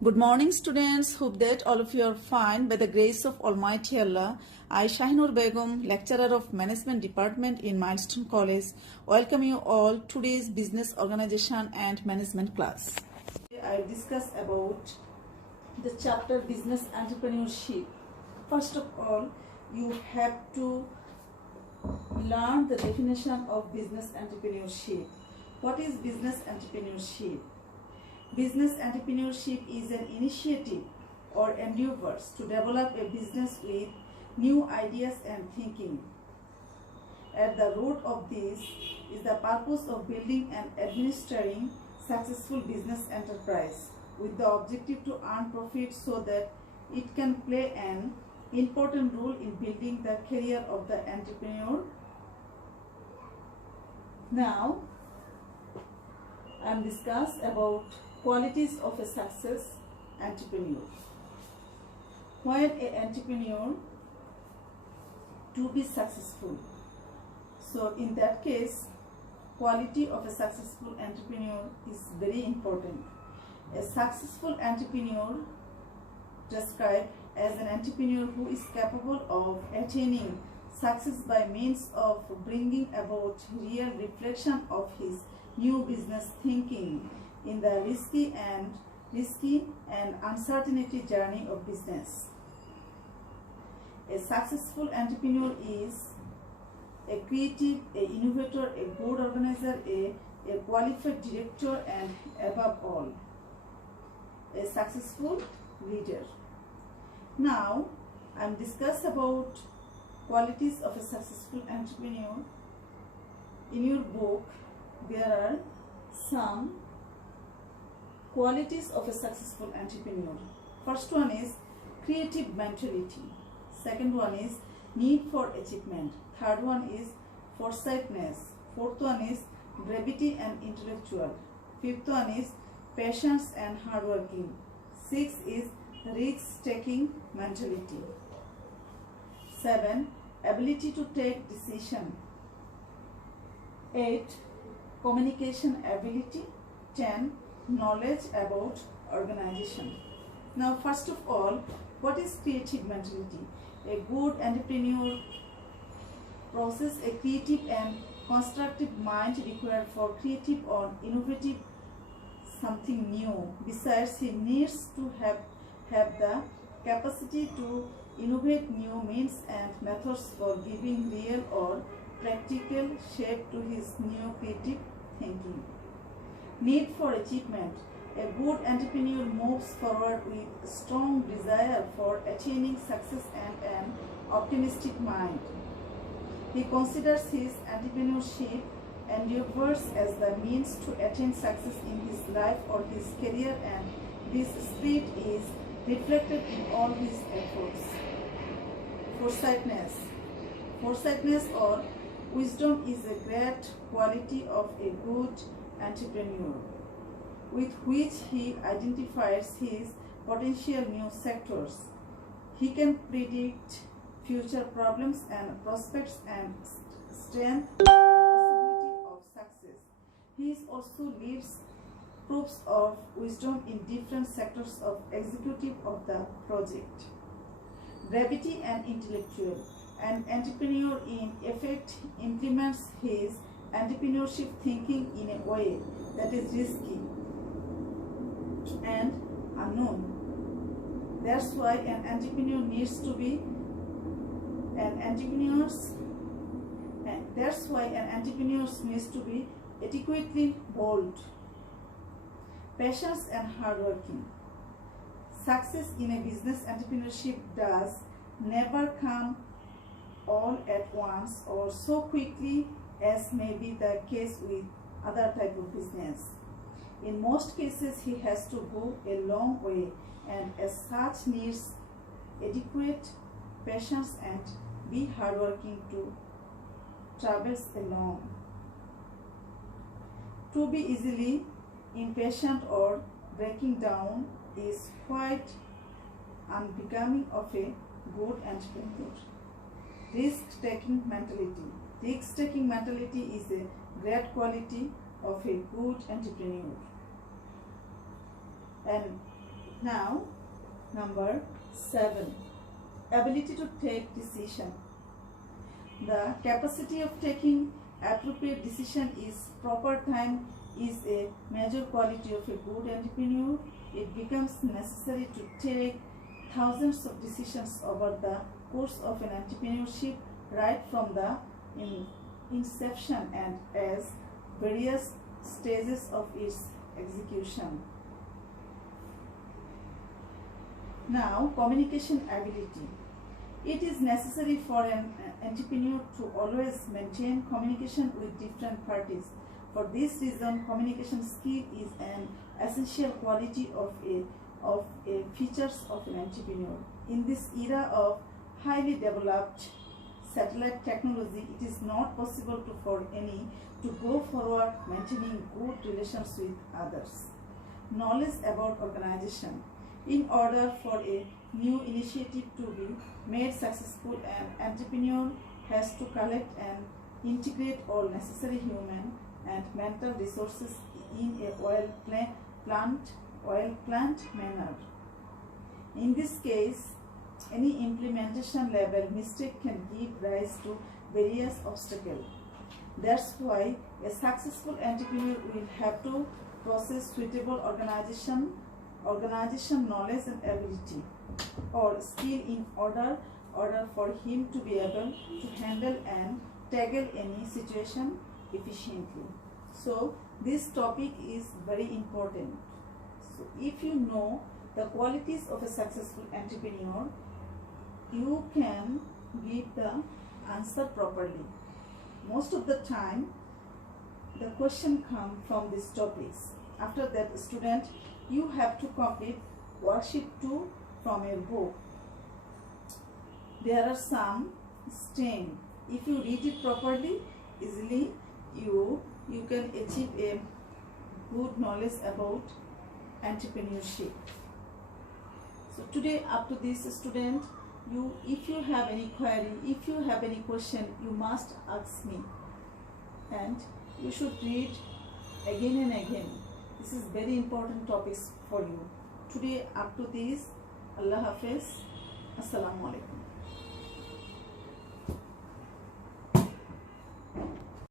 Good morning, students. Hope that all of you are fine by the grace of Almighty Allah. I, Shahinur Begum, lecturer of Management Department in Milestone College, welcome you all to today's Business Organization and Management class. I will discuss about the chapter Business Entrepreneurship. First of all, you have to learn the definition of business entrepreneurship. What is business entrepreneurship? Business entrepreneurship is an initiative or endeavors to develop a business with new ideas and thinking. At the root of this is the purpose of building and administering successful business enterprise with the objective to earn profit so that it can play an important role in building the career of the entrepreneur. Now, I am discuss about qualities of a success entrepreneur. When an entrepreneur to be successful, so in that case, quality of a successful entrepreneur is very important. A successful entrepreneur described as an entrepreneur who is capable of attaining success by means of bringing about real reflection of his new business thinking in the risky and uncertainty journey of business. A successful entrepreneur is a creative, a innovator, a good organizer, a qualified director, and above all, a successful leader. Now, I am discuss about qualities of a successful entrepreneur. In your book, there are some qualities of a successful entrepreneur. First one is creative mentality. Second one is need for achievement. Third one is foresightness. Fourth one is brevity and intellectual. Fifth one is patience and hardworking. Sixth is risk-taking mentality. 7. Ability to take decision. 8. Communication ability. 10. Knowledge about organization. Now, first of all, what is creative mentality? A good entrepreneur possesses a creative and constructive mind required for creative or innovative something new. Besides, he needs to have the capacity to innovate new means and methods for giving real or practical shape to his new creative thinking. Need for achievement. A good entrepreneur moves forward with strong desire for attaining success and an optimistic mind. He considers his entrepreneurship endeavors as the means to attain success in his life or his career, and this spirit is reflected in all his efforts. Foresightness. Foresightness or wisdom is a great quality of a good entrepreneur, with which he identifies his potential new sectors. He can predict future problems and prospects and strength the possibility of success. He also leaves proofs of wisdom in different sectors of executive of the project. Brevity and intellectual. An entrepreneur in effect implements his entrepreneurship thinking in a way that is risky and unknown. That's why an entrepreneur needs to be adequately bold. Patience and hardworking. Success in a business entrepreneurship does never come all at once or so quickly as may be the case with other type of business. In most cases, he has to go a long way, and as such needs adequate patience and be hardworking to traverse along. To be easily impatient or breaking down is quite unbecoming of a good entrepreneur. Risk-taking mentality. Risk-taking mentality is a great quality of a good entrepreneur. And Now, number 7, ability to take decision. The capacity of taking appropriate decision is proper time is a major quality of a good entrepreneur. It becomes necessary to take thousands of decisions over the course of an entrepreneurship, right from the inception and as various stages of its execution. Now, communication ability. It is necessary for an entrepreneur to always maintain communication with different parties. For this reason, communication skill is an essential quality of a features of an entrepreneur. In this era of highly developed satellite technology, it is not possible for any to go forward maintaining good relations with others. Knowledge about organization. In order for a new initiative to be made successful, an entrepreneur has to collect and integrate all necessary human and mental resources in a oil plant manner. In this case, any implementation level mistake can give rise to various obstacles. That's why a successful entrepreneur will have to possess suitable organization knowledge and ability or skill in order for him to be able to handle and tackle any situation efficiently. So this topic is very important. So if you know the qualities of a successful entrepreneur, you can give the answer properly. Most of the time the question comes from these topics. After that, student, you have to complete worksheet 2 from a book. There are some stem. If you read it properly, easily you can achieve a good knowledge about entrepreneurship. So today, up to this, student, if you have any query, if you have any question, you must ask me, and you should read again and again. This is very important topics for you. Today, up to this, Allah Hafiz. Assalamu alaikum.